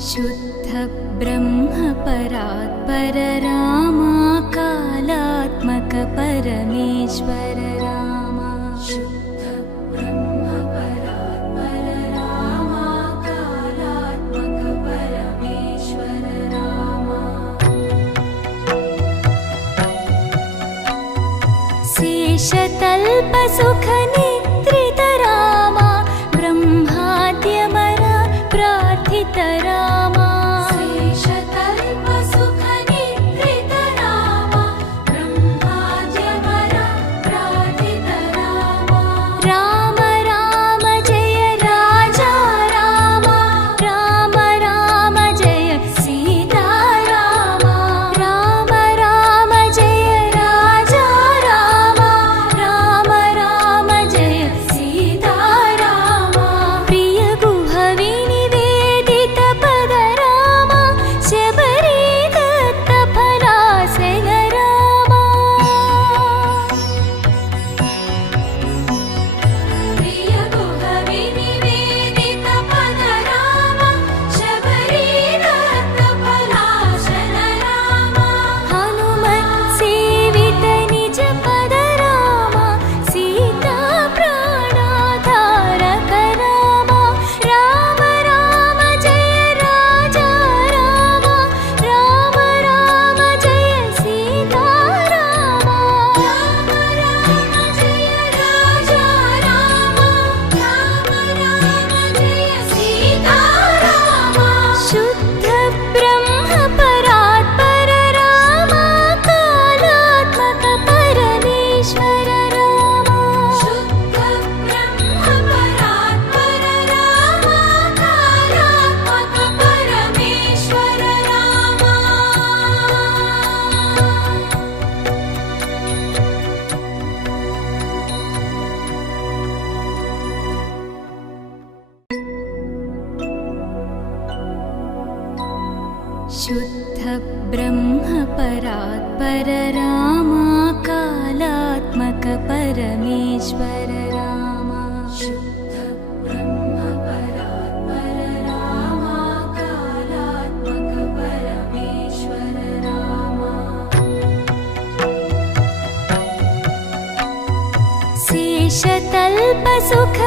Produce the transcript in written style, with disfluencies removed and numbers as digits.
शुद्ध ब्रह्म परात्पर रामा कालात्मक परमेश्वर रामा। शुद्ध ब्रह्म परात्पर रामा कालात्मक परमेश्वर रामा। शेषतल्प सुख निद्रित रामा ब्रह्माद्यमर प्रार्थित रामा। शेषतल्प सुख निद्रित रामा ब्रह्माद्यमर प्रार्थित रामा। राम राम जय राजा रामा, राम राम जय सीता रामा। राम राम जय राजा रामा, राम राम जय सीता रामा। प्रिय गुह विनिवेदित पद रामा, शबरी दत्त फलासन रामा। प्रिय गुह विनिवेदित पद रामा, शबरी दत्त फलासन रामा। हनुमत् सेवित निज पद रामा, सीता प्राणाधारक रामा। राम राम जय राजा रामा, राम राम जय सीता रामा। राम राम जय राजा रामा, राम राम जय सीता रामा। शुद्ध ब्रह्म परात्पर रामा कालात्मक परमेश्वर रामा। शुद्ध ब्रह्म परात्पर रामा कालात्मक परमेश्वर रामा। शुद्ध ब्रह्म परात्पर रामा कालात्मक परमेश्वर रामा। शुद्ध ब्रह्म परात्पर रामा कालात्मक परमेश्वर रामा। शेषतल्प सुख